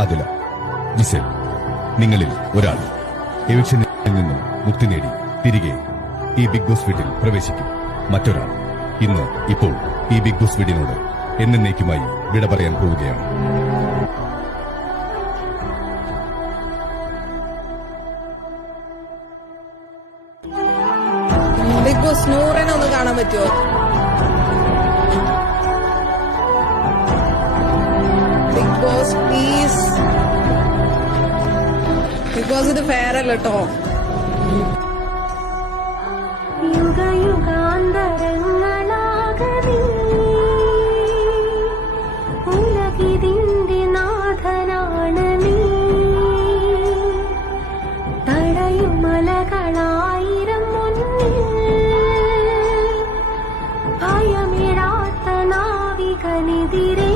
ആദില ജിസൽ നിങ്ങളിൽ ഒരാൾ എവിക്ഷനിൽ നിന്നും മുക്തി നേടി തിരികെ ഈ ബിഗ് ബോസ് വീട്ടിൽ പ്രവേശിക്കും. മറ്റൊരാൾ ഇന്ന് ഇപ്പോൾ ഈ ബിഗ് ബോസ് വീടിനോട് എന്നേക്കുമായി വിട പറയാൻ പോവുകയാണ്. ബിഗ് ബോസ് നൂറിനെ ഒന്ന് കാണാൻ പറ്റുമോ പ്ലീസ് ബിക്കോസ് ഇത് ഫെയർ അല്ല കേട്ടോ മലകളായിരം ഭയമിടാത്ത നാവികനെതിരെ